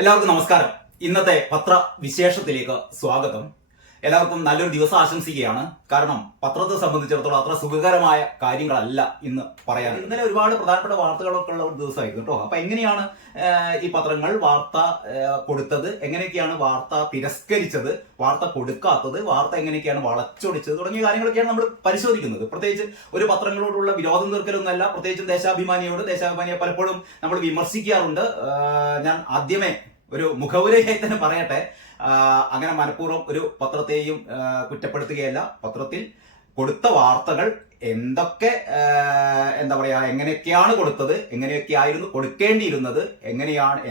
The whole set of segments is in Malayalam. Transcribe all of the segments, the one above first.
എല്ലാവർക്കും നമസ്കാരം. ഇന്നത്തെ പത്രവിശേഷത്തിലേക്ക് സ്വാഗതം. എല്ലാവർക്കും നല്ലൊരു ദിവസം ആശംസിക്കുകയാണ്. കാരണം പത്രത്തെ സംബന്ധിച്ചിടത്തോളം അത്ര സുഖകരമായ കാര്യങ്ങളല്ല ഇന്ന് പറയാൻ. ഇന്നലെ ഒരുപാട് പ്രധാനപ്പെട്ട വാർത്തകളൊക്കെ ഉള്ള ഒരു ദിവസമായിരുന്നു കേട്ടോ. അപ്പൊ എങ്ങനെയാണ് ഈ പത്രങ്ങൾ വാർത്ത കൊടുത്തത്, എങ്ങനെയൊക്കെയാണ് വാർത്ത തിരസ്കരിച്ചത്, വാർത്ത കൊടുക്കാത്തത്, വാർത്ത എങ്ങനെയൊക്കെയാണ് വളച്ചൊടിച്ചത് തുടങ്ങിയ കാര്യങ്ങളൊക്കെയാണ് നമ്മൾ പരിശോധിക്കുന്നത്. പ്രത്യേകിച്ച് ഒരു പത്രങ്ങളോടുള്ള വിരോധം തീർക്കലൊന്നല്ല. പ്രത്യേകിച്ചും ദേശാഭിമാനിയെ പലപ്പോഴും നമ്മൾ വിമർശിക്കാറുണ്ട്. ഞാൻ ആദ്യമേ ഒരു മുഖവുരയായി തന്നെ പറയട്ടെ, അങ്ങനെ മനഃപൂർവ്വം ഒരു പത്രത്തെയും കുറ്റപ്പെടുത്തുകയല്ല. പത്രത്തിൽ കൊടുത്ത വാർത്തകൾ എന്തൊക്കെ എങ്ങനെയൊക്കെയാണ് കൊടുത്തത്, എങ്ങനെയൊക്കെയായിരുന്നു കൊടുക്കേണ്ടിയിരുന്നത്,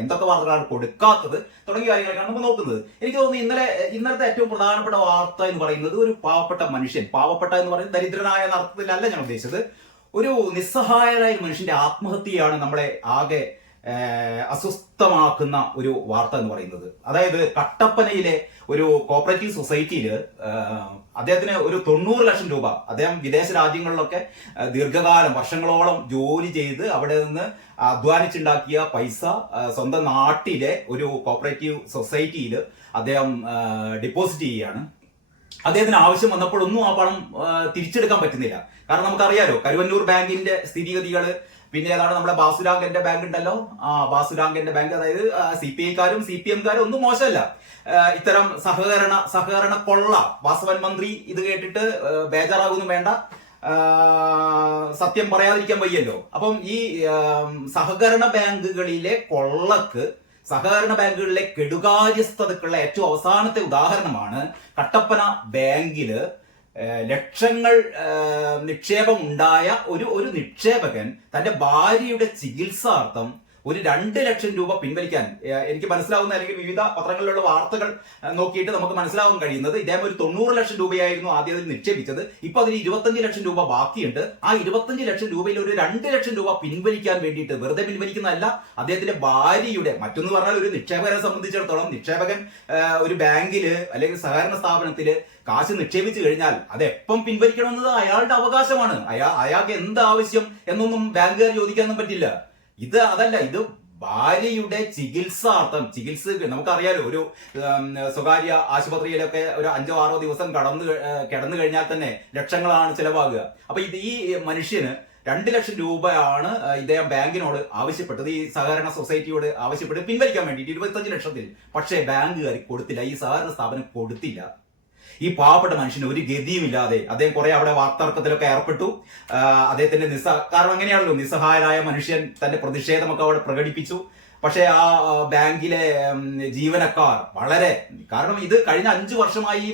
എന്തൊക്കെ വാർത്തകളാണ് കൊടുക്കാത്തത് തുടങ്ങിയ കാര്യങ്ങളൊക്കെയാണ് നമ്മൾ നോക്കുന്നത്. എനിക്ക് തോന്നുന്നു ഇന്നലത്തെ ഏറ്റവും പ്രധാനപ്പെട്ട വാർത്ത എന്ന് പറയുന്നത് ഒരു പാവപ്പെട്ട മനുഷ്യൻ, പാവപ്പെട്ട എന്ന് പറയുന്നത് ദരിദ്രനായ അർത്ഥത്തിലല്ല ഞാൻ ഉദ്ദേശിച്ചത്, ഒരു നിസ്സഹായനായ മനുഷ്യന്റെ ആത്മഹത്യയാണ് നമ്മളെ ആകെ അസ്വസ്ഥമാക്കുന്ന ഒരു വാർത്ത എന്ന് പറയുന്നത്. അതായത് കട്ടപ്പനയിലെ ഒരു കോപ്പറേറ്റീവ് സൊസൈറ്റിയിൽ അദ്ദേഹത്തിന് ഒരു 90 ലക്ഷം രൂപ, അദ്ദേഹം വിദേശ രാജ്യങ്ങളിലൊക്കെ ദീർഘകാലം വർഷങ്ങളോളം ജോലി ചെയ്ത് അവിടെ നിന്ന് അധ്വാനിച്ചുണ്ടാക്കിയ പൈസ സ്വന്തം നാട്ടിലെ ഒരു കോപ്പറേറ്റീവ് സൊസൈറ്റിയിൽ അദ്ദേഹം ഡെപ്പോസിറ്റ് ചെയ്യുകയാണ്. അദ്ദേഹത്തിന് ആവശ്യം വന്നപ്പോഴൊന്നും ആ പണം തിരിച്ചെടുക്കാൻ പറ്റുന്നില്ല. കാരണം നമുക്കറിയാലോ കരുവന്നൂർ ബാങ്കിന്റെ സ്ഥിതിഗതികൾ, പിന്നെ ഏതാണ് നമ്മുടെ ബാസുരാങ്കന്റെ ബാങ്ക് ഉണ്ടല്ലോ, ബാസുരാങ്കന്റെ ബാങ്ക്, അതായത് CPI-ക്കാരും CPM-കാരും ഒന്നും മോശമല്ല. ഇത്തരം സഹകരണ കൊള്ള, വാസവൻ മന്ത്രി ഇത് കേട്ടിട്ട് ബേജാറാകുന്നു വേണ്ട, സത്യം പറയാതിരിക്കാൻ വയ്യല്ലോ. അപ്പം ഈ സഹകരണ ബാങ്കുകളിലെ കൊള്ളക്ക്, സഹകരണ ബാങ്കുകളിലെ കെടുകാര്യസ്ഥതക്കുള്ള ഏറ്റവും അവസാനത്തെ ഉദാഹരണമാണ് കട്ടപ്പന ബാങ്കില് ലക്ഷങ്ങൾ നിക്ഷേപം ഉണ്ടായ ഒരു നിക്ഷേപകൻ തന്റെ ഭാര്യയുടെ ചികിത്സാർത്ഥം ഒരു 2 ലക്ഷം രൂപ പിൻവലിക്കാൻ, എനിക്ക് മനസ്സിലാവുന്ന അല്ലെങ്കിൽ വിവിധ പത്രങ്ങളിലുള്ള വാർത്തകൾ നോക്കിയിട്ട് നമുക്ക് മനസ്സിലാവാൻ കഴിയുന്നത്, ഇദ്ദേഹം ഒരു 90 ലക്ഷം രൂപയായിരുന്നു ആദ്യം അതിൽ നിക്ഷേപിച്ചത്. ഇപ്പൊ അതിന് 25 ലക്ഷം രൂപ ബാക്കിയുണ്ട്. ആ 25 ലക്ഷം രൂപയിൽ ഒരു 2 ലക്ഷം രൂപ പിൻവലിക്കാൻ വേണ്ടിയിട്ട്, വെറുതെ പിൻവലിക്കുന്നതല്ല, അദ്ദേഹത്തിന്റെ ഭാര്യയുടെ, മറ്റൊന്ന് പറഞ്ഞാൽ ഒരു നിക്ഷേപകരെ സംബന്ധിച്ചിടത്തോളം നിക്ഷേപകൻ ഒരു ബാങ്കില് അല്ലെങ്കിൽ സഹകരണ സ്ഥാപനത്തില് കാശ് നിക്ഷേപിച്ചു കഴിഞ്ഞാൽ അത് എപ്പം പിൻവലിക്കണമെന്നത് അയാളുടെ അവകാശമാണ്. അയാൾക്ക് എന്ത് ആവശ്യം എന്നൊന്നും ബാങ്കുകാർ ചോദിക്കാനൊന്നും പറ്റില്ല. അതല്ല, ഇത് ഭാര്യയുടെ ചികിത്സാർത്ഥം, നമുക്കറിയാലോ, ഒരു സ്വകാര്യ ആശുപത്രിയിലൊക്കെ ഒരു 5-6 ദിവസം കിടന്നു കഴിഞ്ഞാൽ തന്നെ ലക്ഷങ്ങളാണ് ചിലവാകുക. അപ്പൊ ഈ മനുഷ്യന് 2 ലക്ഷം രൂപയാണ് ഇദ്ദേഹം ബാങ്കിനോട് ആവശ്യപ്പെട്ടത്, ഈ സഹകരണ സൊസൈറ്റിയോട് ആവശ്യപ്പെട്ട് പിൻവലിക്കാൻ വേണ്ടിയിട്ട് 25 ലക്ഷത്തിൽ. പക്ഷേ ബാങ്കുകാർ കൊടുത്തില്ല, ഈ സഹകരണ സ്ഥാപനം കൊടുത്തില്ല. ഈ പാവപ്പെട്ട മനുഷ്യന് ഒരു ഗതിയുമില്ലാതെ അദ്ദേഹം കുറെ അവിടെ വാക്തർക്കത്തിലൊക്കെ ഏർപ്പെട്ടു. അദ്ദേഹത്തിന്റെ കാരണം എങ്ങനെയാണല്ലോ, നിസ്സഹായനായ മനുഷ്യൻ തന്റെ പ്രതിഷേധമൊക്കെ അവിടെ പ്രകടിപ്പിച്ചു. പക്ഷെ ആ ബാങ്കിലെ ജീവനക്കാർ കാരണം ഇത് കഴിഞ്ഞ 5 വർഷമായി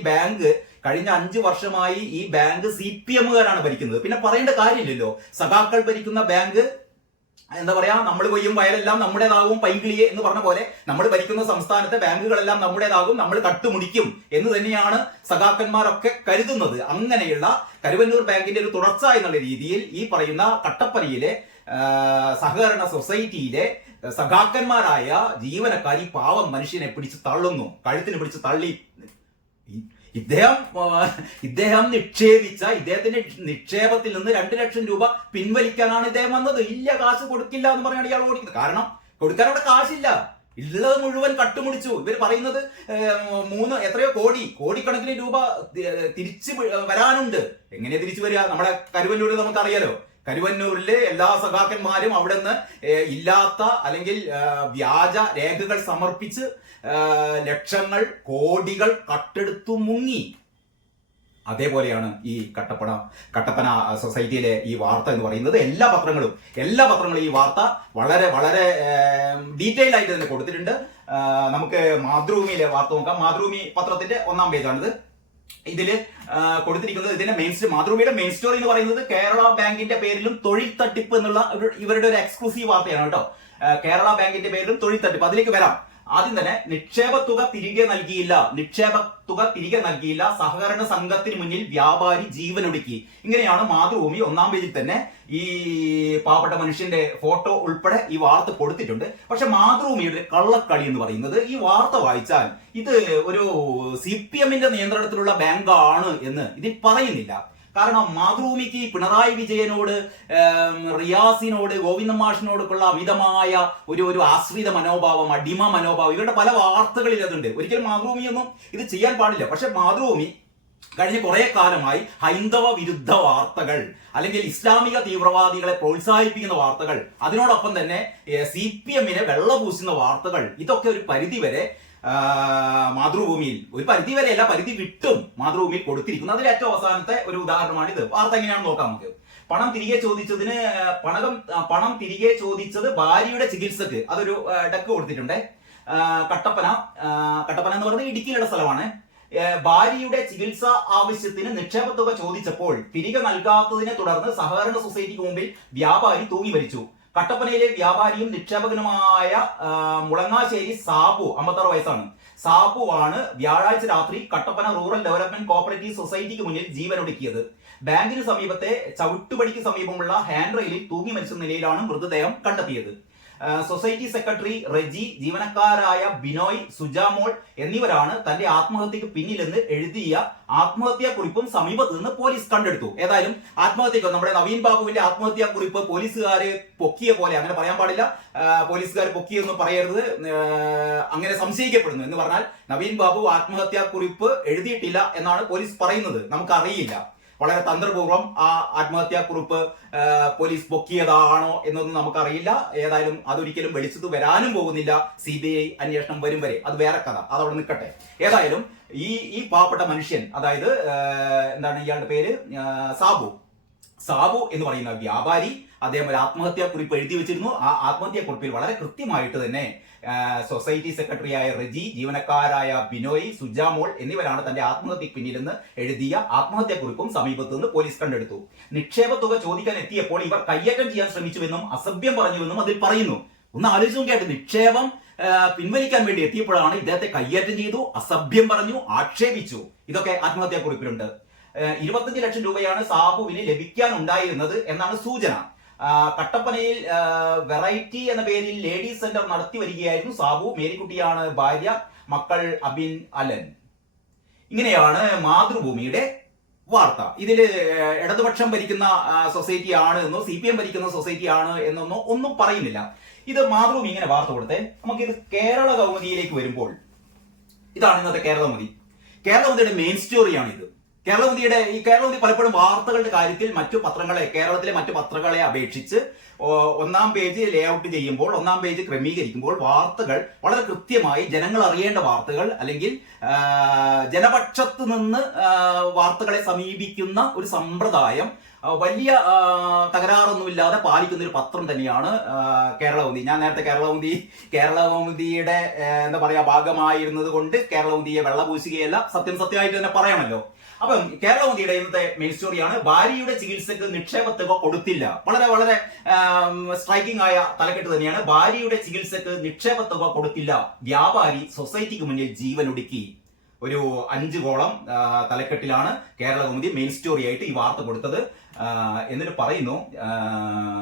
ഈ ബാങ്ക് CPM-കാരാണ് ഭരിക്കുന്നത്. പിന്നെ പറയേണ്ട കാര്യമില്ലല്ലോ, സഖാക്കൾ ഭരിക്കുന്ന ബാങ്ക്, എന്താ പറയാ, നമ്മൾ കൊയ്യും വയലെല്ലാം നമ്മുടേതാകും പൈങ്കിളിയെ എന്ന് പറഞ്ഞ പോലെ നമ്മൾ ഭരിക്കുന്ന സംസ്ഥാനത്തെ ബാങ്കുകളെല്ലാം നമ്മുടേതാകും, നമ്മൾ കട്ടുമുടിക്കും എന്ന് തന്നെയാണ് സഖാക്കന്മാരൊക്കെ കരുതുന്നത്. അങ്ങനെയുള്ള കരുവന്നൂർ ബാങ്കിന്റെ ഒരു തുടർച്ച എന്നുള്ള രീതിയിൽ ഈ പറയുന്ന കട്ടപ്പനയിലെ സഹകരണ സൊസൈറ്റിയിലെ സഖാക്കന്മാരായ ജീവനക്കാർ ഈ പാവം മനുഷ്യനെ പിടിച്ച് തള്ളുന്നു, കഴുത്തിന് പിടിച്ച് തള്ളി. ഇദ്ദേഹം ഇദ്ദേഹത്തിന്റെ നിക്ഷേപത്തിൽ നിന്ന് 2 ലക്ഷം രൂപ പിൻവലിക്കാനാണ് ഇദ്ദേഹം വന്നത്. ഇല്ല, കാശ് കൊടുക്കില്ല എന്ന് പറഞ്ഞാണ് ഇയാൾ ഓടിക്കുന്നത്. കാരണം കൊടുക്കാൻ അവിടെ കാശില്ല, ഉള്ളത് മുഴുവൻ കട്ടുമുടിച്ചു. ഇവർ പറയുന്നത് കോടിക്കണക്കിന് രൂപ തിരിച്ചു വരാനുണ്ട്. എങ്ങനെയാ തിരിച്ചു വരിക? നമ്മുടെ കരുവന്നൂരിൽ നമുക്കറിയാലോ, കരുവന്നൂരിലെ എല്ലാ സഖാക്കന്മാരും അവിടെ നിന്ന് ഇല്ലാത്ത അല്ലെങ്കിൽ വ്യാജ രേഖകൾ സമർപ്പിച്ച് ലക്ഷങ്ങൾ, കോടികൾ കട്ടെടുത്തു മുങ്ങി. അതേപോലെയാണ് ഈ കട്ടപ്പന സൊസൈറ്റിയിലെ ഈ വാർത്ത എന്ന് പറയുന്നത്. എല്ലാ പത്രങ്ങളും ഈ വാർത്ത വളരെ വളരെ ഡീറ്റെയിൽ ആയിട്ട് തന്നെ കൊടുത്തിട്ടുണ്ട്. നമുക്ക് മാതൃഭൂമിയിലെ വാർത്ത നോക്കാം. മാതൃഭൂമി പത്രത്തിന്റെ 1-ാം പേജാണിത്. ഇതില് കൊടുത്തിരിക്കുന്നത്, ഇതിന്റെ മാതൃഭൂമിയുടെ മെയിൻ സ്റ്റോറി എന്ന് പറയുന്നത് കേരള ബാങ്കിന്റെ പേരിലും തൊഴിൽ തട്ടിപ്പ് എന്നുള്ള ഇവരുടെ ഒരു എക്സ്ക്ലൂസീവ് വാർത്തയാണ് കേട്ടോ. കേരള ബാങ്കിന്റെ പേരിലും തൊഴിൽ തട്ടിപ്പ്. അതിലേക്ക് വരാം. ആദ്യം തന്നെ നിക്ഷേപ തുക തിരികെ നൽകിയില്ല, സഹകരണ സംഘത്തിന് മുന്നിൽ വ്യാപാരി ജീവനൊടുക്കി. ഇങ്ങനെയാണ് മാതൃഭൂമി 1-ാം പേജിൽ തന്നെ ഈ പാവപ്പെട്ട മനുഷ്യന്റെ ഫോട്ടോ ഉൾപ്പെടെ ഈ വാർത്ത കൊടുത്തിട്ടുണ്ട്. പക്ഷെ മാതൃഭൂമിയുടെ കള്ളക്കളി എന്ന് പറയുന്നത്, ഈ വാർത്ത വായിച്ചാൽ ഇത് ഒരു CPM-ന്റെ നിയന്ത്രണത്തിലുള്ള ബാങ്കാണ് എന്ന് ഇതിൽ പറയുന്നില്ല. കാരണം മാതൃഭൂമിക്ക് പിണറായി വിജയനോട്, റിയാസിനോട്, ഗോവിന്ദൻ മാഷിനോടൊക്കെയുള്ള അമിതമായ ഒരു ആശ്രിത മനോഭാവം, അടിമ മനോഭാവം, ഇവരുടെ പല വാർത്തകളിൽ അതുണ്ട്. ഒരിക്കലും മാതൃഭൂമിയൊന്നും ഇത് ചെയ്യാൻ പാടില്ല. പക്ഷെ മാതൃഭൂമി കഴിഞ്ഞ കുറെ കാലമായി ഹൈന്ദവ വിരുദ്ധ വാർത്തകൾ, അല്ലെങ്കിൽ ഇസ്ലാമിക തീവ്രവാദികളെ പ്രോത്സാഹിപ്പിക്കുന്ന വാർത്തകൾ, അതിനോടൊപ്പം തന്നെ CPM-നെ വെള്ളപൂശുന്ന വാർത്തകൾ, ഇതൊക്കെ ഒരു പരിധിവരെ മാതൃഭൂമിയിൽ, ഒരു പരിധി വരെയല്ല, പരിധി വിട്ടും മാതൃഭൂമിയിൽ കൊടുത്തിരിക്കുന്നു. അതിൽ ഏറ്റവും അവസാനത്തെ ഒരു ഉദാഹരണമാണ് ഇത്. വാർത്ത എങ്ങനെയാണെന്ന് നോക്കാം നമുക്ക്. പണം തിരികെ ചോദിച്ചത് ഭാര്യയുടെ ചികിത്സക്ക്, അതൊരു ഡക്ക് കൊടുത്തിട്ടുണ്ട്. കട്ടപ്പന എന്ന് പറയുന്നത് ഇടുക്കിയിലുള്ള സ്ഥലമാണ്. ഭാര്യയുടെ ചികിത്സാ ആവശ്യത്തിന് നിക്ഷേപ തുക ചോദിച്ചപ്പോൾ തിരികെ നൽകാത്തതിനെ തുടർന്ന് സഹകരണ സൊസൈറ്റിക്ക് മുമ്പിൽ വ്യാപാരി തൂങ്ങി മരിച്ചു. കട്ടപ്പനയിലെ വ്യാപാരിയും നിക്ഷേപകനുമായ മുളങ്ങാശ്ശേരി സാബു, 56 വയസ്സാണ്. സാബുവാണ് വ്യാഴാഴ്ച രാത്രി കട്ടപ്പന റൂറൽ ഡെവലപ്മെന്റ് കോഓപ്പറേറ്റീവ് സൊസൈറ്റിക്ക് മുന്നിൽ ജീവനൊടുക്കിയത്. ബാങ്കിന് സമീപത്തെ ചവിട്ടുപടിക്ക് സമീപമുള്ള ഹാൻഡ് റെയിലിൽ തൂങ്ങി മരിച്ച നിലയിലാണ് മൃതദേഹം കണ്ടെത്തിയത്. സൊസൈറ്റി സെക്രട്ടറി റെജി, ജീവനക്കാരായ ബിനോയ്, സുജാമോൾ എന്നിവരാണ് തന്റെ ആത്മഹത്യക്ക് പിന്നിലെന്ന് എഴുതിയ ആത്മഹത്യാ കുറിപ്പും സമീപത്ത് നിന്ന് പോലീസ് കണ്ടെടുത്തു. ഏതായാലും ആത്മഹത്യക്ക് നമ്മുടെ നവീൻ ബാബുവിന്റെ ആത്മഹത്യാ കുറിപ്പ് പോലീസുകാര് പൊക്കിയ പോലെ, അങ്ങനെ പറയാൻ പാടില്ല, പോലീസുകാർ പൊക്കിയെന്ന് പറയരുത്, അങ്ങനെ സംശയിക്കപ്പെടുന്നു. എന്ന് പറഞ്ഞാൽ നവീൻ ബാബു ആത്മഹത്യാ കുറിപ്പ് എഴുതിയിട്ടില്ല എന്നാണ് പോലീസ് പറയുന്നത്. നമുക്കറിയില്ല, വളരെ തന്ത്രപൂർവ്വം ആ ആത്മഹത്യാ കുറിപ്പ് പോലീസ് പൊക്കിയതാണോ എന്നൊന്നും നമുക്കറിയില്ല. ഏതായാലും അതൊരിക്കലും വെളിച്ചത്ത് വരാനും പോകുന്നില്ല. CBI അന്വേഷണം വരും വരെ, അത് വേറെ കഥ, അതവിടെ നിൽക്കട്ടെ. ഏതായാലും ഈ പാവപ്പെട്ട മനുഷ്യൻ, അതായത് എന്താണ് ഇയാളുടെ പേര്, സാബു എന്ന് പറയുന്ന വ്യാപാരി, അദ്ദേഹം ഒരു ആത്മഹത്യാ കുറിപ്പ് എഴുതി വെച്ചിരുന്നു. ആ ആത്മഹത്യാ കുറിപ്പിൽ വളരെ കൃത്യമായിട്ട് തന്നെ സൊസൈറ്റി സെക്രട്ടറിയായ റെജി, ജീവനക്കാരായ ബിനോയ്, സുജാമോൾ എന്നിവരാണ് തന്റെ ആത്മഹത്യക്ക് പിന്നിലെന്ന് എഴുതിയ ആത്മഹത്യാ കുറിപ്പും സമീപത്ത് നിന്ന് പോലീസ് കണ്ടെടുത്തു. നിക്ഷേപ തുക ചോദിക്കാൻ എത്തിയപ്പോൾ ഇവർ കയ്യേറ്റം ചെയ്യാൻ ശ്രമിച്ചുവെന്നും അസഭ്യം പറഞ്ഞുവെന്നും അതിൽ പറയുന്നു. ഒന്ന് ആലോചിച്ച് നോക്കിയായിട്ട്, നിക്ഷേപം പിൻവലിക്കാൻ വേണ്ടി എത്തിയപ്പോഴാണ് ഇദ്ദേഹത്തെ കയ്യേറ്റം ചെയ്തു, അസഭ്യം പറഞ്ഞു, ആക്ഷേപിച്ചു. ഇതൊക്കെ ആത്മഹത്യാ കുറിപ്പിലുണ്ട്. 25 ലക്ഷം രൂപയാണ് സാബുവിന് ലഭിക്കാനുണ്ടായിരുന്നത് എന്നാണ് സൂചന. കട്ടപ്പനയിൽ വെറൈറ്റി എന്ന പേരിൽ ലേഡീസ് സെന്റർ നടത്തി വരികയായിരുന്നു സാബു. മേരിക്കുട്ടിയാണ് ഭാര്യ, മക്കൾ അബിൻ, അലൻ. ഇങ്ങനെയാണ് മാതൃഭൂമിയുടെ വാർത്ത. ഇതിൽ ഇടതുപക്ഷം ഭരിക്കുന്ന സൊസൈറ്റി ആണ് എന്നോ CPM ഭരിക്കുന്ന സൊസൈറ്റി ആണ് എന്നൊന്നോ ഒന്നും പറയുന്നില്ല. ഇത് മാതൃഭൂമി ഇങ്ങനെ വാർത്ത കൊടുത്തേ. നമുക്കിത് കേരള കൗമുദിയിലേക്ക് വരുമ്പോൾ, ഇതാണ് ഇന്നത്തെ കേരളകൗമുദിയുടെ മെയിൻ സ്റ്റോറിയാണ് ഇത്. കേരളകൗമുദി പലപ്പോഴും വാർത്തകളുടെ കാര്യത്തിൽ കേരളത്തിലെ മറ്റു പത്രങ്ങളെ അപേക്ഷിച്ച് ഒന്നാം പേജ് ലേഔട്ട് ചെയ്യുമ്പോൾ, ഒന്നാം പേജ് ക്രമീകരിക്കുമ്പോൾ വാർത്തകൾ വളരെ കൃത്യമായി ജനങ്ങൾ അറിയേണ്ട വാർത്തകൾ, അല്ലെങ്കിൽ ജനപക്ഷത്ത് നിന്ന് വാർത്തകളെ സമീപിക്കുന്ന ഒരു സമ്പ്രദായം വലിയ തകരാറൊന്നുമില്ലാതെ പാലിക്കുന്ന ഒരു പത്രം തന്നെയാണ് കേരളകൗമുദി. ഞാൻ നേരത്തെ കേരളകൗമുദിയുടെ എന്താ പറയാ ഭാഗമായിരുന്നത് കൊണ്ട് കേരളകൗമുദിയെ വെള്ളപൂശുകയല്ല, സത്യമായിട്ട് തന്നെ പറയണമല്ലോ. അപ്പം കേരളകൗമുദിയുടെ ഇന്നത്തെ മെയിൻ സ്റ്റോറിയാണ്, ഭാര്യയുടെ ചികിത്സക്ക് നിക്ഷേപ തുക കൊടുത്തില്ല. വളരെ സ്ട്രൈക്കിംഗ് ആയ തലക്കെട്ട് തന്നെയാണ്. ഭാര്യയുടെ ചികിത്സക്ക് നിക്ഷേപ തുക കൊടുത്തില്ല, വ്യാപാരി സൊസൈറ്റിക്ക് മുന്നിൽ ജീവനൊടുക്കി. ഒരു 5 കോളം തലക്കെട്ടിലാണ് കേരളകൗമുദി മെയിൻ സ്റ്റോറി ആയിട്ട് ഈ വാർത്ത കൊടുത്തത്. എന്നിട്ട് പറയുന്നു,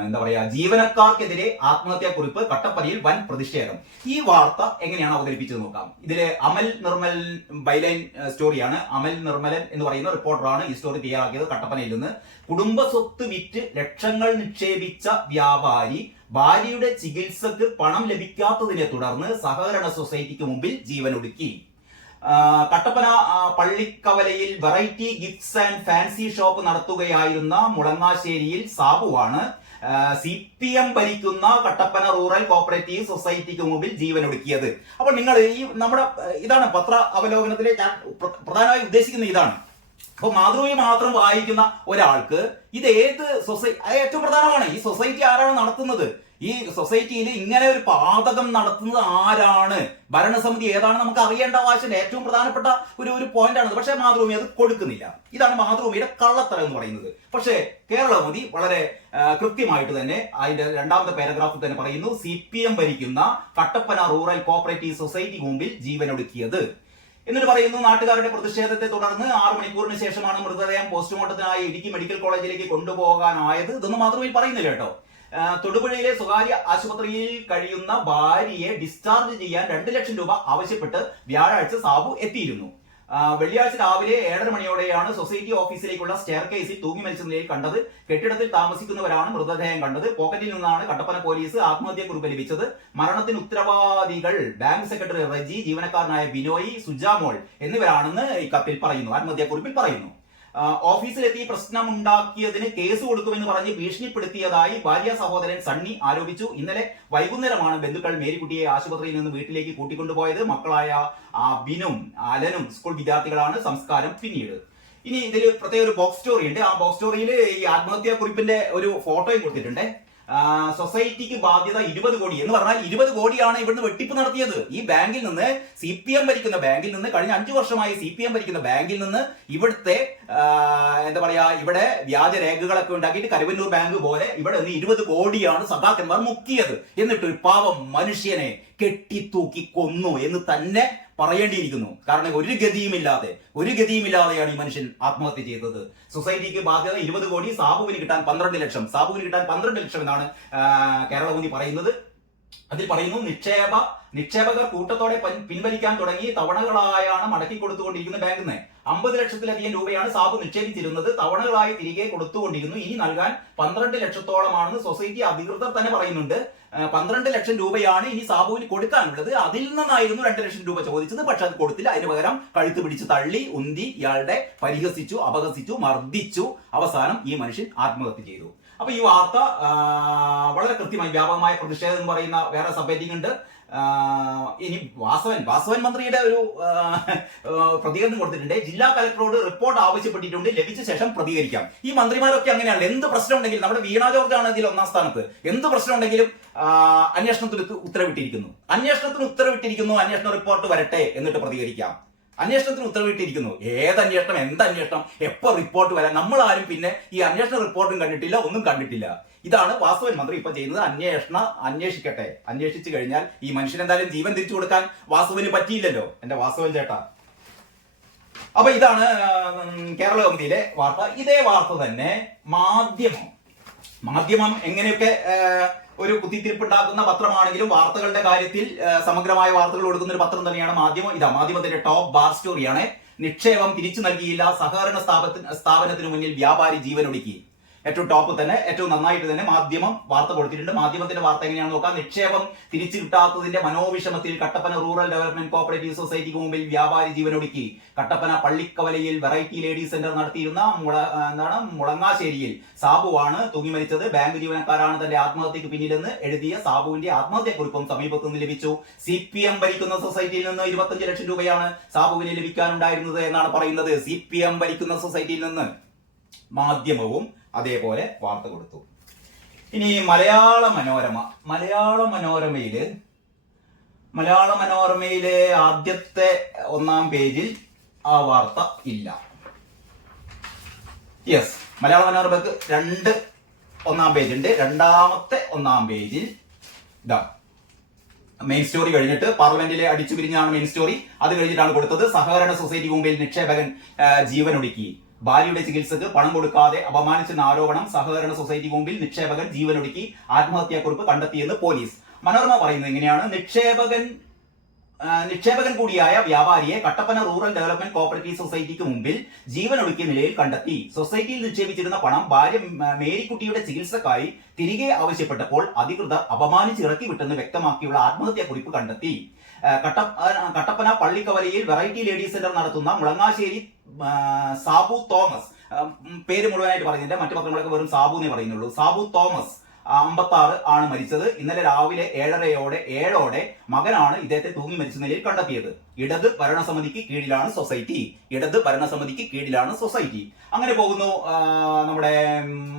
എന്താ പറയാ, ജീവനക്കാർക്കെതിരെ ആത്മഹത്യാ കുറിപ്പ്, കട്ടപ്പനയിൽ വൻ പ്രതിഷേധം. ഈ വാർത്ത എങ്ങനെയാണ് അവതരിപ്പിച്ചത് നോക്കാം. ഇതില് അമൽ നിർമ്മൽ ബൈലൈൻ സ്റ്റോറിയാണ്. അമൽ നിർമ്മലൻ എന്ന് പറയുന്ന റിപ്പോർട്ടറാണ് ഈ സ്റ്റോറി തയ്യാറാക്കിയത്. കട്ടപ്പനയിൽ നിന്ന് കുടുംബ സ്വത്ത് വിറ്റ് ലക്ഷങ്ങൾ നിക്ഷേപിച്ച വ്യാപാരി ഭാര്യയുടെ ചികിത്സക്ക് പണം ലഭിക്കാത്തതിനെ തുടർന്ന് സഹകരണ സൊസൈറ്റിക്ക് മുമ്പിൽ ജീവനൊടുക്കി. കട്ടപ്പന പള്ളിക്കവലയിൽ variety gifts and fancy shop നടത്തുകയായിരുന്ന മുളങ്ങാശ്ശേരിയിൽ സാബുവാണ് CPM ഭരിക്കുന്ന കട്ടപ്പന റൂറൽ കോഓപ്പറേറ്റീവ് സൊസൈറ്റിക്ക് മുമ്പിൽ ജീവനൊടുക്കിയത്. അപ്പോൾ നിങ്ങൾ ഇതാണ് പത്ര അവലോകനത്തിലെ ഞാൻ പ്രധാനമായി ഉദ്ദേശിക്കുന്ന ഇതാണ്. അപ്പൊ മാതൃഭൂമി മാത്രം വായിക്കുന്ന ഒരാൾക്ക് ഇത് ഏത് ഏറ്റവും പ്രധാനമാണ്. ഈ സൊസൈറ്റി ആരാണ് നടത്തുന്നത്? ഈ സൊസൈറ്റിയിൽ ഇങ്ങനെ ഒരു പാതകം നടത്തുന്നത് ആരാണ്? ഭരണസമിതി ഏതാണ്? നമുക്ക് അറിയേണ്ട ആവശ്യമില്ല. ഏറ്റവും പ്രധാനപ്പെട്ട ഒരു പോയിന്റ് ആണ്. പക്ഷേ മാതൃഭൂമി അത് കൊടുക്കുന്നില്ല. ഇതാണ് മാതൃഭൂമിയുടെ കള്ളത്തരം എന്ന് പറയുന്നത്. പക്ഷേ കേരളകൗമുദി വളരെ കൃത്യമായിട്ട് തന്നെ അതിന്റെ 2ാമത്തെ പാരഗ്രാഫിൽ തന്നെ പറയുന്നു, CPM ഭരിക്കുന്ന കട്ടപ്പന റൂറൽ കോഓപ്പറേറ്റീവ് സൊസൈറ്റിക്ക് മുമ്പിൽ ജീവനൊടുക്കിയത്. എന്നിട്ട് പറയുന്നു, നാട്ടുകാരുടെ പ്രതിഷേധത്തെ തുടർന്ന് 6 മണിക്കൂറിന് ശേഷമാണ് മൃതദേഹം പോസ്റ്റ്മോർട്ടത്തിനായി ഇടുക്കി മെഡിക്കൽ കോളേജിലേക്ക് കൊണ്ടുപോകാനായത്. ഇതൊന്നും മാതൃഭൂമിയിൽ പറയുന്നില്ല കേട്ടോ. തൊടുപുഴയിലെ സ്വകാര്യ ആശുപത്രിയിൽ കഴിയുന്ന ഭാര്യയെ ഡിസ്ചാർജ് ചെയ്യാൻ 2 ലക്ഷം രൂപ ആവശ്യപ്പെട്ട് വ്യാഴാഴ്ച സാബു എത്തിയിരുന്നു. വെള്ളിയാഴ്ച രാവിലെ 7:30 മണിയോടെയാണ് സൊസൈറ്റി ഓഫീസിലേക്കുള്ള സ്റ്റെയർ കേസിൽ തൂങ്ങി മരിച്ച നിലയിൽ കണ്ടത്. കെട്ടിടത്തിൽ താമസിക്കുന്നവരാണ് മൃതദേഹം കണ്ടത്. പോക്കറ്റിൽ നിന്നാണ് കട്ടപ്പന പോലീസ് ആത്മഹത്യാക്കുറിപ്പ് ലഭിച്ചത്. മരണത്തിന് ഉത്തരവാദികൾ ബാങ്ക് സെക്രട്ടറി റജി, ജീവനക്കാരനായ ബിനോയ്, സുജാമോൾ എന്നിവരാണെന്ന് ഈ കത്തിൽ പറയുന്നു, ആത്മഹത്യാക്കുറിപ്പിൽ പറയുന്നു. ഓഫീസിലെത്തി പ്രശ്നമുണ്ടാക്കിയതിന് കേസ് കൊടുക്കുമെന്ന് പറഞ്ഞ് ഭീഷണിപ്പെടുത്തിയതായി ഭാര്യ സഹോദരൻ സണ്ണി ആരോപിച്ചു. ഇന്നലെ വൈകുന്നേരമാണ് ബന്ധുക്കൾ മേരിക്കുട്ടിയെ ആശുപത്രിയിൽ നിന്ന് വീട്ടിലേക്ക് കൂട്ടിക്കൊണ്ടുപോയത്. മക്കളായ ബിനും അലനും സ്കൂൾ വിദ്യാർത്ഥികളാണ്. സംസ്കാരം പിന്നീട്. ഇനി ഇതിൽ പ്രത്യേക ഒരു ബോക്സ് സ്റ്റോറി ഉണ്ട്. ആ ബോക്സ് സ്റ്റോറിയിൽ ഈ ആത്മഹത്യാ കുറിപ്പിന്റെ ഒരു ഫോട്ടോയും കൊടുത്തിട്ടുണ്ട്. സൊസൈറ്റിക്ക് ബാധ്യത 20 കോടി എന്ന് പറഞ്ഞാൽ 20 കോടിയാണ് ഇവിടുന്ന് വെട്ടിപ്പ് നടത്തിയത്. ഈ ബാങ്കിൽ നിന്ന്, CPM ഭരിക്കുന്ന ബാങ്കിൽ നിന്ന്, കഴിഞ്ഞ 5 വർഷമായി CPM ഭരിക്കുന്ന ബാങ്കിൽ നിന്ന് ഇവിടുത്തെ എന്താ പറയാ, ഇവിടെ വ്യാജരേഖകളൊക്കെ ഉണ്ടാക്കിയിട്ട് കരുവന്നൂർ ബാങ്ക് പോലെ ഇവിടെ നിന്ന് 20 കോടിയാണ് സഖാക്കന്മാർ മുക്കിയത്. എന്നിട്ട് ഒരു പാവം മനുഷ്യനെ കെട്ടിത്തൂക്കി കൊന്നു എന്ന് തന്നെ പറയേണ്ടിയിരിക്കുന്നു. കാരണം ഒരു ഗതിയുമില്ലാതെയാണ് ഈ മനുഷ്യൻ ആത്മഹത്യ ചെയ്തത്. സൊസൈറ്റിക്ക് ബാധ്യത 20 കോടി, സാബുവിന് കിട്ടാൻ 12 ലക്ഷം എന്നാണ് കേരളമുനി പറയുന്നത്. അതിൽ പറയുന്നു, നിക്ഷേപകർ കൂട്ടത്തോടെ പിൻവലിക്കാൻ തുടങ്ങി. തവണകളായാണ് മടക്കി കൊടുത്തുകൊണ്ടിരിക്കുന്നത് ബാങ്കിൽ നിന്ന്. 50 ലക്ഷത്തിലധികം രൂപയാണ് സാബു നിക്ഷേപിച്ചിരുന്നത്. തവണകളായി തിരികെ കൊടുത്തുകൊണ്ടിരുന്നു. ഇനി നൽകാൻ 12 ലക്ഷത്തോളമാണെന്ന് സൊസൈറ്റി അധികൃതർ തന്നെ പറയുന്നുണ്ട്. 12 ലക്ഷം രൂപയാണ് ഇനി സാബുവിന് കൊടുക്കാനുള്ളത്. അതിൽ നിന്നായിരുന്നു 2 ലക്ഷം രൂപ ചോദിച്ചത്. പക്ഷെ അത് കൊടുത്തില്ല. അതിന് പകരം കഴുത്ത് പിടിച്ച് തള്ളി, ഉന്തി, ഇയാളുടെ പരിഹസിച്ചു, അപഹസിച്ചു, മർദ്ദിച്ചു. അവസാനം ഈ മനുഷ്യൻ ആത്മഹത്യ ചെയ്തു. അപ്പൊ ഈ വാർത്ത വളരെ കൃത്യമായി, വ്യാപകമായ പ്രതിഷേധം എന്ന് പറയുന്ന വേറെ സബ്ഹെഡിംഗ് ഉണ്ട്. ഇനി വാസവൻ മന്ത്രിയുടെ ഒരു പ്രതികരണം കൊടുത്തിട്ടുണ്ട്. ജില്ലാ കലക്ടറോട് റിപ്പോർട്ട് ആവശ്യപ്പെട്ടിട്ടുണ്ട്, ലഭിച്ച ശേഷം പ്രതികരിക്കാം. ഈ മന്ത്രിമാരൊക്കെ അങ്ങനെയാണ്. എന്ത് പ്രശ്നം ഉണ്ടെങ്കിലും, നമ്മുടെ വീണ ജോർജ് ആണ് ഇതിൽ 1-ം സ്ഥാനത്ത്, എന്ത് പ്രശ്നം ഉണ്ടെങ്കിലും അന്വേഷണത്തിന് ഉത്തരവിട്ടിരിക്കുന്നു. അന്വേഷണ റിപ്പോർട്ട് വരട്ടെ, എന്നിട്ട് പ്രതികരിക്കാം. അന്വേഷണത്തിന് ഉത്തരവിട്ടിരിക്കുന്നു. ഏതന്വേഷണം, എന്തന്വേഷണം, എപ്പോ റിപ്പോർട്ട് വരാൻ? നമ്മളാരും പിന്നെ ഈ അന്വേഷണ റിപ്പോർട്ടും കണ്ടിട്ടില്ല, ഒന്നും കണ്ടിട്ടില്ല. ഇതാണ് വാസവൻ മന്ത്രി ഇപ്പൊ ചെയ്യുന്നത്. അന്വേഷിക്കട്ടെ. അന്വേഷിച്ചു കഴിഞ്ഞാൽ ഈ മനുഷ്യൻ എന്തായാലും ജീവൻ തിരിച്ചു കൊടുക്കാൻ വാസവന് പറ്റിയില്ലല്ലോ, എന്റെ വാസവൻ ചേട്ടാ. അപ്പൊ ഇതാണ് കേരള കൗമുദിയിലെ വാർത്ത. ഇതേ വാർത്ത തന്നെ മാധ്യമം എങ്ങനെയൊക്കെ ഒരു കുത്തിത്തിരിപ്പുണ്ടാക്കുന്ന പത്രമാണെങ്കിലും വാർത്തകളുടെ കാര്യത്തിൽ സമഗ്രമായ വാർത്തകൾ കൊടുക്കുന്ന ഒരു പത്രം തന്നെയാണ് മാധ്യമം. മാധ്യമത്തിന്റെ ടോപ്പ് ബാർ സ്റ്റോറിയാണ്. നിക്ഷേപം തിരിച്ചു നൽകിയില്ല, സഹകരണ സ്ഥാപനത്തിന് മുന്നിൽ വ്യാപാരി ജീവനൊടുക്കി. ഏറ്റവും ടോപ്പ് തന്നെ, ഏറ്റവും നന്നായിട്ട് തന്നെ മാധ്യമം വാർത്ത കൊടുത്തിട്ടുണ്ട്. മാധ്യമത്തിന്റെ വാർത്ത എങ്ങനെയാണെന്ന് നോക്കാം. നിക്ഷേപം തിരിച്ചു കിട്ടാത്തതിന്റെ മനോവിഷമത്തിൽ കട്ടപ്പന റൂറൽ ഡെവലപ്മെന്റ് കോഓപ്പറേറ്റീവ് സൊസൈറ്റിക്ക് മുമ്പിൽ വ്യാപാരി ജീവനൊടുക്കി. കട്ടപ്പന പള്ളിക്കവലയിൽ വെറൈറ്റി ലേഡീസ് സെന്റർ നടത്തിയിരുന്ന മുളങ്ങാശ്ശേരിയിൽ സാബുവാണ് തൂങ്ങി മരിച്ചത്. ബാങ്ക് ജീവനക്കാരാണ് തന്റെ ആത്മഹത്യക്ക് പിന്നിലെന്ന് എഴുതിയ സാബുവിന്റെ ആത്മഹത്യാക്കുറിപ്പും സമീപത്തു നിന്ന് ലഭിച്ചു. CPM ഭരിക്കുന്ന സൊസൈറ്റിയിൽ നിന്ന് 25 ലക്ഷം രൂപയാണ് സാബുവിന് ലഭിക്കാനുണ്ടായിരുന്നത് എന്നാണ് പറയുന്നത്. CPM ഭരിക്കുന്ന സൊസൈറ്റിയിൽ നിന്ന് മാധ്യമവും അതേപോലെ വാർത്ത കൊടുത്തു. ഇനി മലയാള മനോരമയിലെ ആദ്യത്തെ 1-ാം പേജിൽ ആ വാർത്ത ഇല്ല. യെസ്, മലയാള മനോരമക്ക് 1-ാം പേജ് ഉണ്ട്. രണ്ടാമത്തെ 1-ാം പേജിൽ ഇതാ മെയിൻ സ്റ്റോറി കഴിഞ്ഞിട്ട് പാർലമെന്റിലെ അടിച്ചു പിരിഞ്ഞാണ് മെയിൻ സ്റ്റോറി. അത് കഴിഞ്ഞിട്ടാണ് കൊടുത്തത്. സഹകരണ സൊസൈറ്റി മുമ്പിൽ നിക്ഷേപകൻ ജീവനൊടുക്കി. ഭാര്യയുടെ ചികിത്സക്ക് പണം കൊടുക്കാതെ അപമാനിച്ചെന്ന ആരോപണം. സഹകരണ സൊസൈറ്റി മുമ്പിൽ നിക്ഷേപകൻ ജീവനൊടുക്കി. ആത്മഹത്യാക്കുറിപ്പ് കണ്ടെത്തിയെന്ന് പോലീസ്. മനോരമ പറയുന്നത് എങ്ങനെയാണ്? നിക്ഷേപകൻ കൂടിയായ വ്യാപാരിയെ കട്ടപ്പന റൂറൽ ഡെവലപ്മെന്റ് കോഓപ്പറേറ്റീവ് സൊസൈറ്റിക്ക് മുമ്പിൽ ജീവനൊടുക്കിയ നിലയിൽ കണ്ടെത്തി. സൊസൈറ്റിയിൽ നിക്ഷേപിച്ചിരുന്ന പണം ഭാര്യ മേരിക്കുട്ടിയുടെ ചികിത്സക്കായി തിരികെ ആവശ്യപ്പെട്ടപ്പോൾ അധികൃതർ അപമാനിച്ച് ഇറക്കി വിട്ടെന്ന് വ്യക്തമാക്കിയുള്ള ആത്മഹത്യാക്കുറിപ്പ് കണ്ടെത്തി. കട്ടപ്പന പള്ളിക്കവലയിൽ വെറൈറ്റി ലേഡീസ് സെന്റർ നടത്തുന്ന മുളങ്ങാശ്ശേരി സാബു തോമസ്, പേര് മുഴുവനായിട്ട് പറയുന്നില്ല, മറ്റു പത്രങ്ങളൊക്കെ വെറും സാബുന്നേ പറയുന്നുള്ളൂ. സാബു തോമസ് 56 ആണ് മരിച്ചത്. ഇന്നലെ രാവിലെ 7:07 മകനാണ് ഇദ്ദേഹത്തെ തൂങ്ങി മരിച്ച നിലയിൽ കണ്ടെത്തിയത്. ഇടത് ഭരണസമിതിക്ക് കീഴിലാണ് സൊസൈറ്റി. അങ്ങനെ പോകുന്നു നമ്മുടെ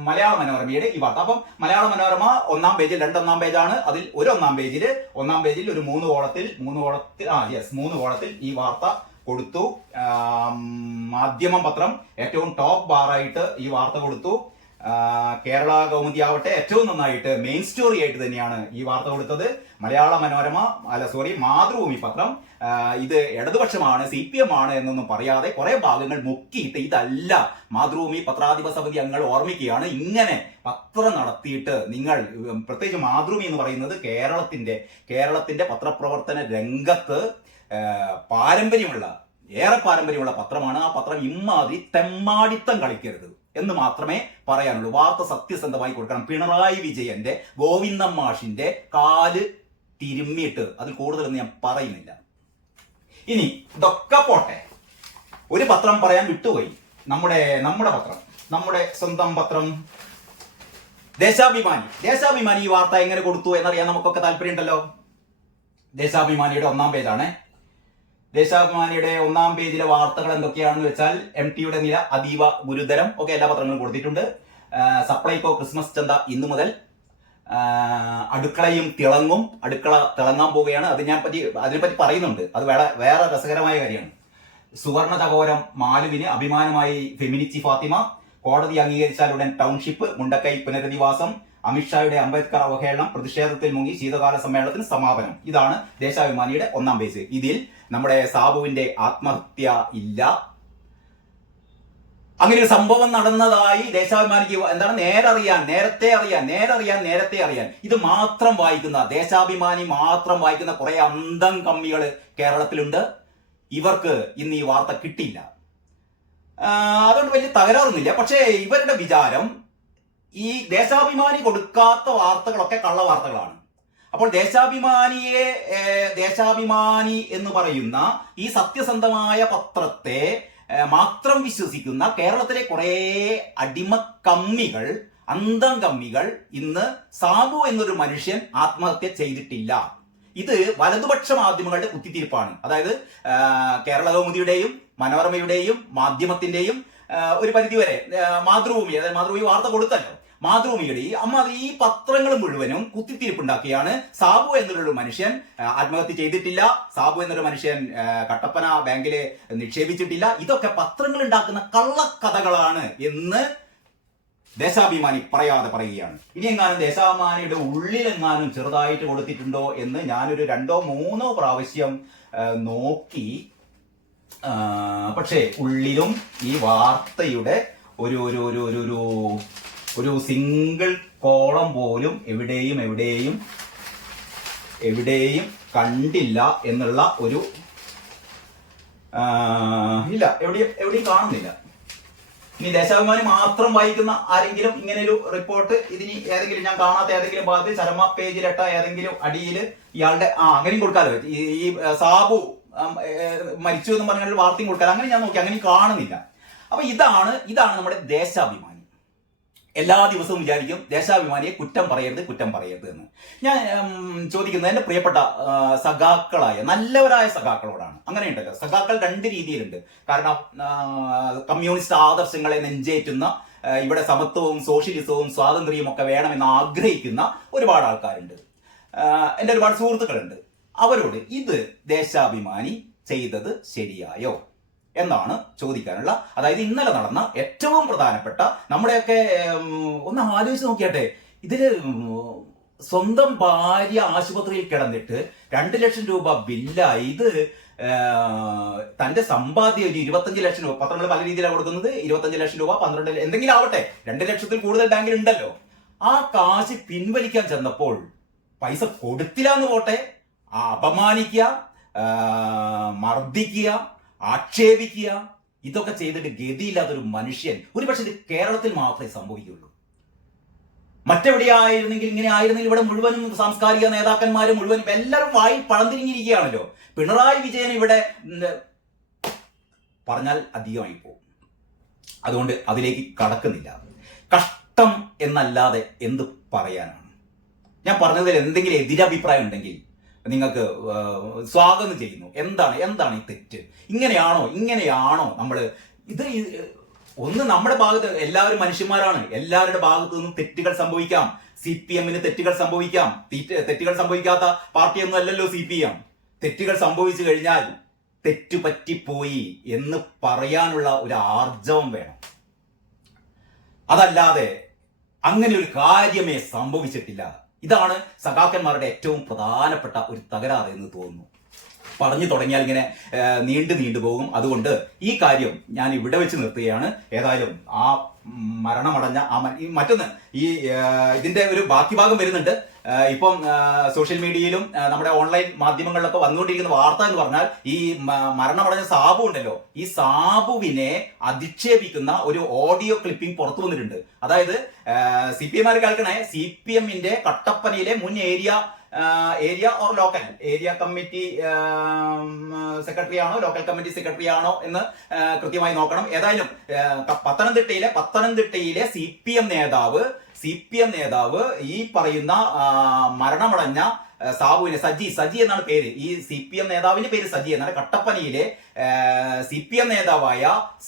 മലയാള മനോരമയുടെ ഈ വാർത്ത. അപ്പം മലയാള മനോരമ 1-ാം പേജിൽ 1-ാം പേജാണ്. അതിൽ ഒരു 1-ാം പേജിൽ ഒരു 3 കോളത്തിൽ ഈ വാർത്ത കൊടുത്തു. മാധ്യമം പത്രം ഏറ്റവും ടോപ്പ് ബാറായിട്ട് ഈ വാർത്ത കൊടുത്തു. കേരള കൗമുദി ആവട്ടെ ഏറ്റവും നന്നായിട്ട് മെയിൻ സ്റ്റോറി ആയിട്ട് തന്നെയാണ് ഈ വാർത്ത കൊടുത്തത്. മാതൃഭൂമി പത്രം ഇത് ഇടതുപക്ഷമാണ്, CPM ആണ് എന്നൊന്നും പറയാതെ കുറെ ഭാഗങ്ങൾ മുക്കിയിട്ട് ഇതല്ല. മാതൃഭൂമി പത്രാധിപ സമിതി അംഗങ്ങൾ ഓർമ്മിക്കുകയാണ്, ഇങ്ങനെ പത്രം നടത്തിയിട്ട് നിങ്ങൾ, പ്രത്യേകിച്ച് മാതൃഭൂമി എന്ന് പറയുന്നത് കേരളത്തിന്റെ പത്രപ്രവർത്തന രംഗത്ത് പാരമ്പര്യമുള്ള ഏറെ പാരമ്പര്യമുള്ള പത്രമാണ്. ആ പത്രം ഇമ്മാതിരി തെമ്മാടിത്തം കളിക്കരുത് എന്ന് മാത്രമേ പറയാനുള്ളൂ. വാർത്ത സത്യസന്ധമായി കൊടുക്കണം. പിണറായി വിജയന്റെ, ഗോവിന്ദൻ മാഷിന്റെ കാല് തിരുമ്മിയിട്ട് അതിൽ കൂടുതലൊന്നും ഞാൻ പറയുന്നില്ല. ഇനി ഇതൊക്കെ പോട്ടെ, ഒരു പത്രം പറയാൻ വിട്ടുപോയി. നമ്മുടെ പത്രം, നമ്മുടെ സ്വന്തം പത്രം ദേശാഭിമാനി ഈ വാർത്ത എങ്ങനെ കൊടുത്തു എന്നറിയാൻ നമുക്കൊക്കെ താല്പര്യമുണ്ടല്ലോ. ദേശാഭിമാനിയുടെ 1-ാം പേജാണ്. ദേശാഭിമാനിയുടെ 1-ാം പേജിലെ വാർത്തകൾ എന്തൊക്കെയാണെന്ന് വെച്ചാൽ, MT യുടെ നില അതീവ ഗുരുതരം. ഒക്കെ എല്ലാ പത്രങ്ങളും കൊടുത്തിട്ടുണ്ട്. സപ്ലൈകോ ക്രിസ്മസ് ചന്ത ഇന്നു മുതൽ. അടുക്കളയും തിളങ്ങും, അടുക്കള തിളങ്ങാൻ പോവുകയാണ്. അതിനെപ്പറ്റി പറയുന്നുണ്ട്. അത് വേറെ രസകരമായ കാര്യമാണ്. സുവർണ ചകോരം മാലുവിന് അഭിമാനമായി ഫെമിനിച്ചി ഫാത്തിമ. കോടതി അംഗീകരിച്ചാൽ ഉടൻ ടൗൺഷിപ്പ്. മുണ്ടക്കൈ പുനരധിവാസം. അമിത്ഷായുടെ അംബേദ്കർ അവഹേളനം. പ്രതിഷേധത്തിൽ മുങ്ങി ശീതകാല സമ്മേളനത്തിന് സമാപനം. ഇതാണ് ദേശാഭിമാനിയുടെ 1-ാം പേജ്. ഇതിൽ നമ്മുടെ സാബുവിന്റെ ആത്മഹത്യ ഇല്ല, അങ്ങനെ ഒരു സംഭവം നടന്നതായി ദേശാഭിമാനിക്ക് എന്താണ് നേരത്തെ അറിയാൻ ഇത് മാത്രം വായിക്കുന്ന, ദേശാഭിമാനി മാത്രം വായിക്കുന്ന കുറെ അന്തം കമ്മികൾ കേരളത്തിലുണ്ട്. ഇവർക്ക് ഇന്ന് ഈ വാർത്ത കിട്ടില്ല. അതുകൊണ്ട് വലിയ തകരാറൊന്നുമില്ല. പക്ഷേ ഇവരുടെ വിചാരം ഈ ദേശാഭിമാനി കൊടുക്കാത്ത വാർത്തകളൊക്കെ കള്ളവാർത്തകളാണ്. അപ്പോൾ ദേശാഭിമാനി എന്ന് പറയുന്ന ഈ സത്യസന്ധമായ പത്രത്തെ മാത്രം വിശ്വസിക്കുന്ന കേരളത്തിലെ കുറെ അടിമക്കമ്മികൾ, അന്തം കമ്മികൾ ഇന്ന് സാബു എന്നൊരു മനുഷ്യൻ ആത്മഹത്യ ചെയ്തിട്ടില്ല. ഇത് വലതുപക്ഷ മാധ്യമങ്ങളുടെ കുത്തിത്തിരിപ്പാണ്. അതായത് കേരളകൗമുദിയുടെയും മനോരമയുടെയും മാധ്യമത്തിന്റെയും ഒരു പരിധിവരെ മാതൃഭൂമി വാർത്ത കൊടുത്തല്ലോ. മാതൃഭൂമിയുടെ ഈ പത്രങ്ങൾ മുഴുവനും കുത്തിത്തിരിപ്പുണ്ടാക്കിയാണ്. സാബു എന്നൊരു മനുഷ്യൻ ആത്മഹത്യ ചെയ്തിട്ടില്ല, സാബു എന്നൊരു മനുഷ്യൻ കട്ടപ്പന ബാങ്കില് നിക്ഷേപിച്ചിട്ടില്ല, ഇതൊക്കെ പത്രങ്ങൾ ഉണ്ടാക്കുന്ന കള്ളക്കഥകളാണ് എന്ന് ദേശാഭിമാനി പറയാതെ പറയുകയാണ്. ഇനി എങ്ങാനും ദേശാഭിമാനിയുടെ ഉള്ളിലെങ്ങാനും ചെറുതായിട്ട് കൊടുത്തിട്ടുണ്ടോ എന്ന് ഞാനൊരു 2-3 പ്രാവശ്യം നോക്കി. പക്ഷേ ഉള്ളിലും ഈ വാർത്തയുടെ ഒരു സിംഗിൾ കോളം പോലും എവിടെയും കണ്ടില്ല എന്നുള്ള ഒരു ഇല്ല, എവിടെയും കാണുന്നില്ല. ഇനി ദേശാഭിമാനി മാത്രം വായിക്കുന്ന ആരെങ്കിലും ഇങ്ങനെ ഒരു റിപ്പോർട്ട് ഇതിന് ഏതെങ്കിലും ഞാൻ കാണാത്ത ഏതെങ്കിലും ഭാഗത്ത് ചരമ പേജിലിട്ട ഏതെങ്കിലും അടിയിൽ ഇയാളുടെ അങ്ങനെയും കൊടുക്കാമല്ലോ. ഈ സാബു മരിച്ചു എന്ന് പറഞ്ഞൊരു വാർത്തയും കൊടുക്കാൻ അങ്ങനെ ഞാൻ നോക്കി, അങ്ങനെ കാണുന്നില്ല. അപ്പൊ ഇതാണ് നമ്മുടെ ദേശാഭിമാനി. എല്ലാ ദിവസവും വിചാരിക്കും ദേശാഭിമാനിയെ കുറ്റം പറയരുത് എന്ന്. ഞാൻ ചോദിക്കുന്നത് എന്റെ പ്രിയപ്പെട്ട സഖാക്കളായ നല്ലവരായ സഖാക്കളോടാണ്. അങ്ങനെയുണ്ടല്ലോ, സഖാക്കൾ 2 രീതിയിലുണ്ട്. കാരണം കമ്മ്യൂണിസ്റ്റ് ആദർശങ്ങളെ നെഞ്ചേറ്റുന്ന, ഇവിടെ സമത്വവും സോഷ്യലിസവും സ്വാതന്ത്ര്യവും ഒക്കെ വേണമെന്ന് ആഗ്രഹിക്കുന്ന ഒരുപാട് ആൾക്കാരുണ്ട്. എൻ്റെ ഒരുപാട് സുഹൃത്തുക്കളുണ്ട്. അവരോട് ഇത് ദേശാഭിമാനി ചെയ്തത് ശരിയായോ എന്നാണ് ചോദിക്കാനുള്ള. അതായത് ഇന്നലെ നടന്ന ഏറ്റവും പ്രധാനപ്പെട്ട, നമ്മുടെയൊക്കെ ഒന്ന് ആലോചിച്ച് നോക്കിയാട്ടെ, ഇതില് സ്വന്തം ഭാര്യ ആശുപത്രിയിൽ കിടന്നിട്ട് 2 ലക്ഷം രൂപ ബില്ലായി. ഇത് തന്റെ സമ്പാദ്യം ഒരു 25 ലക്ഷം രൂപ, പത്രങ്ങൾ പല രീതിയിലാണ് കൊടുക്കുന്നത്, 25 ലക്ഷം രൂപ, 12 എന്തെങ്കിലും ആവട്ടെ, 2 ലക്ഷത്തിൽ കൂടുതൽ ബാങ്കിൽ ഉണ്ടല്ലോ. ആ കാശ് പിൻവലിക്കാൻ ചെന്നപ്പോൾ പൈസ കൊടുത്തില്ല എന്ന് പോട്ടെ, അപമാനിക്കുക, മർദ്ദിക്കുക, ആക്ഷേപിക്കുക, ഇതൊക്കെ ചെയ്തിട്ട് ഗതിയില്ലാത്തൊരു മനുഷ്യൻ ഒരുപക്ഷെ ഇത് കേരളത്തിൽ മാത്രമേ സംഭവിക്കുള്ളൂ. മറ്റെവിടെയായിരുന്നെങ്കിൽ, ഇങ്ങനെ ആയിരുന്നെങ്കിൽ ഇവിടെ മുഴുവനും സാംസ്കാരിക നേതാക്കന്മാരും മുഴുവനും എല്ലാവരും വായി പഴം തിരിഞ്ഞിരിക്കുകയാണല്ലോ. പിണറായി വിജയൻ ഇവിടെ പറഞ്ഞാൽ അധികമായി പോകും. അതുകൊണ്ട് അതിലേക്ക് കടക്കുന്നില്ല. കഷ്ടം എന്നല്ലാതെ എന്ത് പറയാനാണ്? ഞാൻ പറഞ്ഞതിൽ എന്തെങ്കിലും എതിരഭിപ്രായം ഉണ്ടെങ്കിൽ നിങ്ങൾക്ക് സ്വാഗതം ചെയ്യുന്നു. എന്താണ് ഈ തെറ്റ്? ഇങ്ങനെയാണോ നമ്മൾ ഇത്? ഒന്ന്, നമ്മുടെ ഭാഗത്ത് എല്ലാവരും മനുഷ്യന്മാരാണ്. എല്ലാവരുടെ ഭാഗത്തു നിന്നും തെറ്റുകൾ സംഭവിക്കാം. CPM-ന് തെറ്റുകൾ സംഭവിക്കാം. തെറ്റുകൾ സംഭവിക്കാത്ത പാർട്ടിയൊന്നും അല്ലല്ലോ CPM. തെറ്റുകൾ സംഭവിച്ചു കഴിഞ്ഞാൽ തെറ്റുപറ്റിപ്പോയി എന്ന് പറയാനുള്ള ഒരു ആർജവം വേണം. അതല്ലാതെ അങ്ങനെ ഒരു കാര്യമേ സംഭവിച്ചിട്ടില്ല. ഇതാണ് സഖാക്കന്മാരുടെ ഏറ്റവും പ്രധാനപ്പെട്ട ഒരു തകരാറ് എന്ന് തോന്നുന്നു. പറഞ്ഞു തുടങ്ങിയാൽ ഇങ്ങനെ നീണ്ടു പോകും. അതുകൊണ്ട് ഈ കാര്യം ഞാൻ ഇവിടെ വെച്ച് നിർത്തുകയാണ്. ഏതായാലും ആ മരണമടഞ്ഞ മറ്റൊന്ന്, ഇതിന്റെ ഒരു ബാക്കി ഭാഗം വരുന്നുണ്ട്. ഇപ്പം സോഷ്യൽ മീഡിയയിലും നമ്മുടെ ഓൺലൈൻ മാധ്യമങ്ങളിലൊക്കെ വന്നുകൊണ്ടിരിക്കുന്ന വാർത്ത എന്ന് പറഞ്ഞാൽ ഈ മരണമടഞ്ഞ സാബു ഉണ്ടല്ലോ, ഈ സാബുവിനെ അധിക്ഷേപിക്കുന്ന ഒരു ഓഡിയോ ക്ലിപ്പിംഗ് പുറത്തു വന്നിട്ടുണ്ട്. അതായത് CPM കേൾക്കണേ, CPM-ന്റെ കട്ടപ്പനയിലെ മുൻ area or local area committee secretary ആണോ ലോക്കൽ കമ്മിറ്റി സെക്രട്ടറി ആണോ എന്ന് കൃത്യമായി നോക്കണം. ഏതായാലും പത്തനംതിട്ടയിലെ CPM നേതാവ് ഈ പറയുന്ന മരണമടഞ്ഞ സാബുവിനെ സജി എന്നാണ് പേര്. ഈ CPM നേതാവിന്റെ പേര് സജി എന്നാണ്. കട്ടപ്പനയിലെ CPM നേതാവായ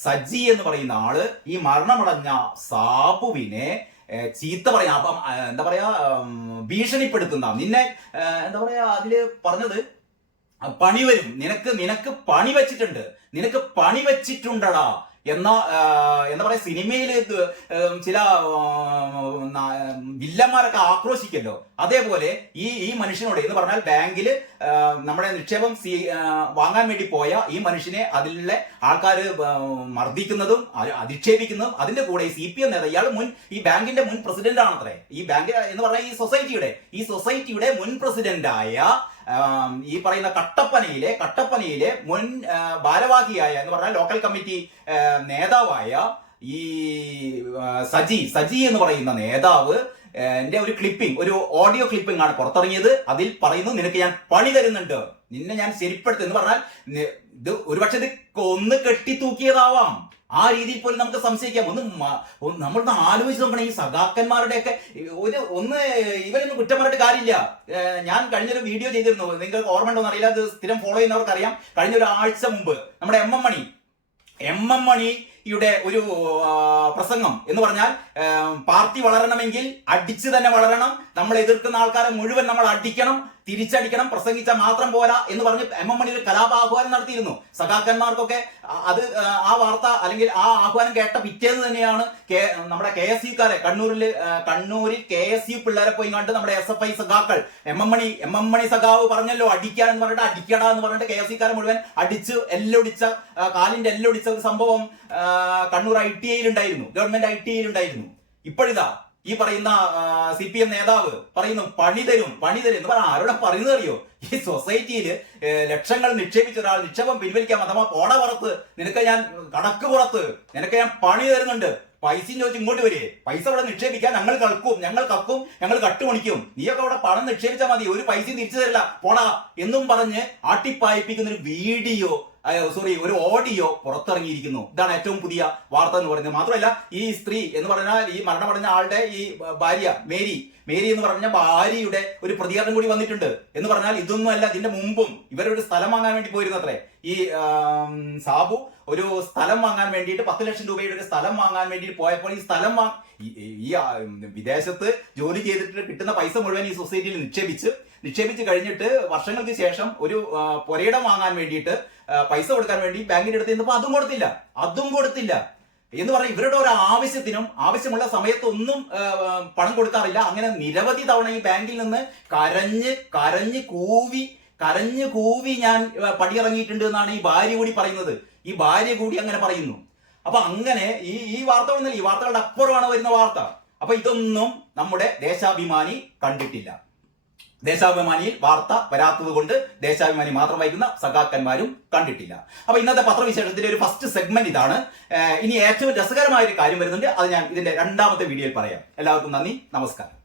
സജി എന്ന് പറയുന്ന ആള് ഈ മരണമടഞ്ഞ സാബുവിനെ ചീത്ത പറയാ, അപ്പം എന്താ പറയാ, ഭീഷണിപ്പെടുത്തുന്ന, നിന്നെ എന്താ പറയാ, അതില് പറഞ്ഞത് പണി വരും, നിനക്ക് പണി വെച്ചിട്ടുണ്ടടാ എന്താ പറയാ, സിനിമയിൽ ചില വില്ലന്മാരൊക്കെ ആക്രോശിക്കല്ലോ, അതേപോലെ ഈ മനുഷ്യനോട് എന്ന് പറഞ്ഞാൽ ബാങ്കിൽ നമ്മുടെ നിക്ഷേപം വാങ്ങാൻ വേണ്ടി പോയ ഈ മനുഷ്യനെ അതിലെ ആൾക്കാർ മർദ്ദിക്കുന്നതും അധിക്ഷേപിക്കുന്നതും, അതിന്റെ കൂടെ ഈ CPM നേതാവ്, ഇയാൾ ഈ ബാങ്കിന്റെ മുൻ പ്രസിഡന്റ് ആണത്രേ. ഈ ബാങ്ക് എന്ന് പറഞ്ഞാൽ ഈ സൊസൈറ്റിയുടെ മുൻ പ്രസിഡന്റായ ഈ പറയുന്ന കട്ടപ്പനയിലെ മുൻ ഭാരവാഹിയായ എന്ന് പറഞ്ഞാൽ ലോക്കൽ കമ്മിറ്റി നേതാവായ ഈ സജി എന്ന് പറയുന്ന നേതാവ് ഒരു ഓഡിയോ ക്ലിപ്പിംഗ് ആണ് പുറത്തിറങ്ങിയത്. അതിൽ പറയുന്നു, നിനക്ക് ഞാൻ പണി തരുന്നുണ്ട്, നിന്നെ ഞാൻ ശരിപ്പെടുത്തും എന്ന് പറഞ്ഞാൽ ഇത് ഒരുപക്ഷെ ഇത് കൊന്ന് കെട്ടി തൂക്കിയതാവാം. ആ രീതിയിൽ പോലും നമുക്ക് സംശയിക്കാം. നമ്മളൊന്ന് ആലോചിച്ച് നോക്കണം. ഈ സഖാക്കന്മാരുടെയൊക്കെ ഇവരൊന്നും കുറ്റം പറഞ്ഞിട്ട് കാര്യമില്ല. ഞാൻ കഴിഞ്ഞൊരു വീഡിയോ ചെയ്തിരുന്നു, നിങ്ങൾക്ക് ഓർമ്മ ഉണ്ടോ എന്നറിയില്ല, അത് സ്ഥിരം ഫോളോ ചെയ്യുന്നവർക്ക് അറിയാം. കഴിഞ്ഞ ഒരു ആഴ്ച മുമ്പ് നമ്മുടെ എം എം മണിയുടെ ഒരു പ്രസംഗം എന്ന് പറഞ്ഞാൽ പാർട്ടി വളരണമെങ്കിൽ അടിച്ചു തന്നെ വളരണം, നമ്മൾ എതിർക്കുന്ന ആൾക്കാരെ മുഴുവൻ നമ്മൾ തിരിച്ചടിക്കണം, പ്രസംഗിച്ചാൽ മാത്രം പോരാ എന്ന് പറഞ്ഞ് എം എം മണി ഒരു കലാപാഹ്വാനം നടത്തിയിരുന്നു. സഖാക്കന്മാർക്കൊക്കെ ആ വാർത്ത അല്ലെങ്കിൽ ആ ആഹ്വാനം കേട്ട പിറ്റേന്ന് തന്നെയാണ് നമ്മുടെ KSUക്കാരെ കണ്ണൂരിൽ KSU പിള്ളേരെ പോയി കണ്ട് നമ്മുടെ SFI സഖാക്കൾ എം എം മണി സഖാവ് പറഞ്ഞല്ലോ അടിക്കാന്ന് പറഞ്ഞിട്ട് അടിക്കടാ എന്ന് പറഞ്ഞിട്ട് KSUക്കാരെ മുഴുവൻ അടിച്ച് കാലിന്റെ എല്ലൊടിച്ച ഒരു സംഭവം കണ്ണൂർ ITI ഉണ്ടായിരുന്നു, ഗവൺമെന്റ് ITI ഉണ്ടായിരുന്നു. ഇപ്പോഴിതാ ഈ പറയുന്ന CPM നേതാവ് പറയുന്നു പണി തരും എന്ന് പറഞ്ഞാൽ ആരോടെ പറയുന്നത് അറിയോ? ഈ സൊസൈറ്റിയിൽ ലക്ഷങ്ങൾ നിക്ഷേപിച്ച ഒരാൾ നിക്ഷേപം പിൻവലിക്കാൻ അഥവാ പോട പുറത്ത് നിനക്ക് ഞാൻ പണി തരുന്നുണ്ട്, പൈസയും ചോദിച്ച് ഇങ്ങോട്ട് വരെ, പൈസ അവിടെ നിക്ഷേപിക്കാൻ ഞങ്ങൾ കട്ടുമണിക്കും, നീയൊക്കെ അവിടെ പണം നിക്ഷേപിച്ചാൽ മതി, ഒരു പൈസയും തിരിച്ചു തരില്ല പോടാ എന്നും പറഞ്ഞ് ആട്ടിപ്പായിപ്പിക്കുന്ന ഒരു ഓഡിയോ പുറത്തിറങ്ങിയിരിക്കുന്നു. ഇതാണ് ഏറ്റവും പുതിയ വാർത്ത എന്ന് പറയുന്നത്. മാത്രമല്ല ഈ സ്ത്രീ എന്ന് പറഞ്ഞാൽ ഈ മരണമടഞ്ഞ ആളുടെ ഈ ഭാര്യ മേരി എന്ന് പറഞ്ഞ ഭാര്യയുടെ ഒരു പ്രതികരണം കൂടി വന്നിട്ടുണ്ട്. എന്ന് പറഞ്ഞാൽ ഇതൊന്നും അല്ല, ഇതിന്റെ മുമ്പും ഇവരൊരു സ്ഥലം വാങ്ങാൻ വേണ്ടി പോയിരുന്നത്രേ. ഈ സാബു ഒരു സ്ഥലം വാങ്ങാൻ വേണ്ടിയിട്ട് 10 ലക്ഷം രൂപയുടെ ഒരു സ്ഥലം വാങ്ങാൻ വേണ്ടിയിട്ട് പോയപ്പോൾ ഈ സ്ഥലം ഈ വിദേശത്ത് ജോലി ചെയ്തിട്ട് കിട്ടുന്ന പൈസ മുഴുവൻ ഈ സൊസൈറ്റിയിൽ നിക്ഷേപിച്ച് കഴിഞ്ഞിട്ട് വർഷങ്ങൾക്ക് ശേഷം ഒരു പുരയിടം വാങ്ങാൻ വേണ്ടിയിട്ട് പൈസ കൊടുക്കാൻ വേണ്ടി ബാങ്കിന്റെ അടുത്ത് നിന്നപ്പോൾ അതും കൊടുത്തില്ല എന്ന് പറഞ്ഞാൽ ഇവരുടെ ഒരു ആവശ്യത്തിനും ആവശ്യമുള്ള സമയത്തൊന്നും പണം കൊടുക്കാറില്ല. അങ്ങനെ നിരവധി തവണ ഈ ബാങ്കിൽ നിന്ന് കരഞ്ഞ് കൂവി ഞാൻ പടിയിറങ്ങിയിട്ടുണ്ട് എന്നാണ് ഈ ഭാര്യ കൂടി പറയുന്നത്. ഈ ഭാര്യ കൂടി അങ്ങനെ പറയുന്നു. അപ്പൊ അങ്ങനെ ഈ വാർത്തകളൊന്നുമില്ല, ഈ വാർത്തകളുടെ അപ്പുറമാണ് വരുന്ന വാർത്ത. അപ്പൊ ഇതൊന്നും നമ്മുടെ ദേശാഭിമാനി കണ്ടിട്ടില്ല. ദേശാഭിമാനിയിൽ വാർത്ത വരാത്തത് കൊണ്ട് ദേശാഭിമാനി മാത്രം വായിക്കുന്ന സഖാക്കന്മാരും കണ്ടിട്ടില്ല. അപ്പൊ ഇന്നത്തെ പത്രവിശേഷത്തിന്റെ ഒരു ഫസ്റ്റ് സെഗ്മെന്റ് ഇതാണ്. ഇനി ഏറ്റവും രസകരമായ ഒരു കാര്യം വരുന്നുണ്ട്, അത് ഞാൻ ഇതിന്റെ 2ാമത്തെ വീഡിയോയിൽ പറയാം. എല്ലാവർക്കും നന്ദി, നമസ്കാരം.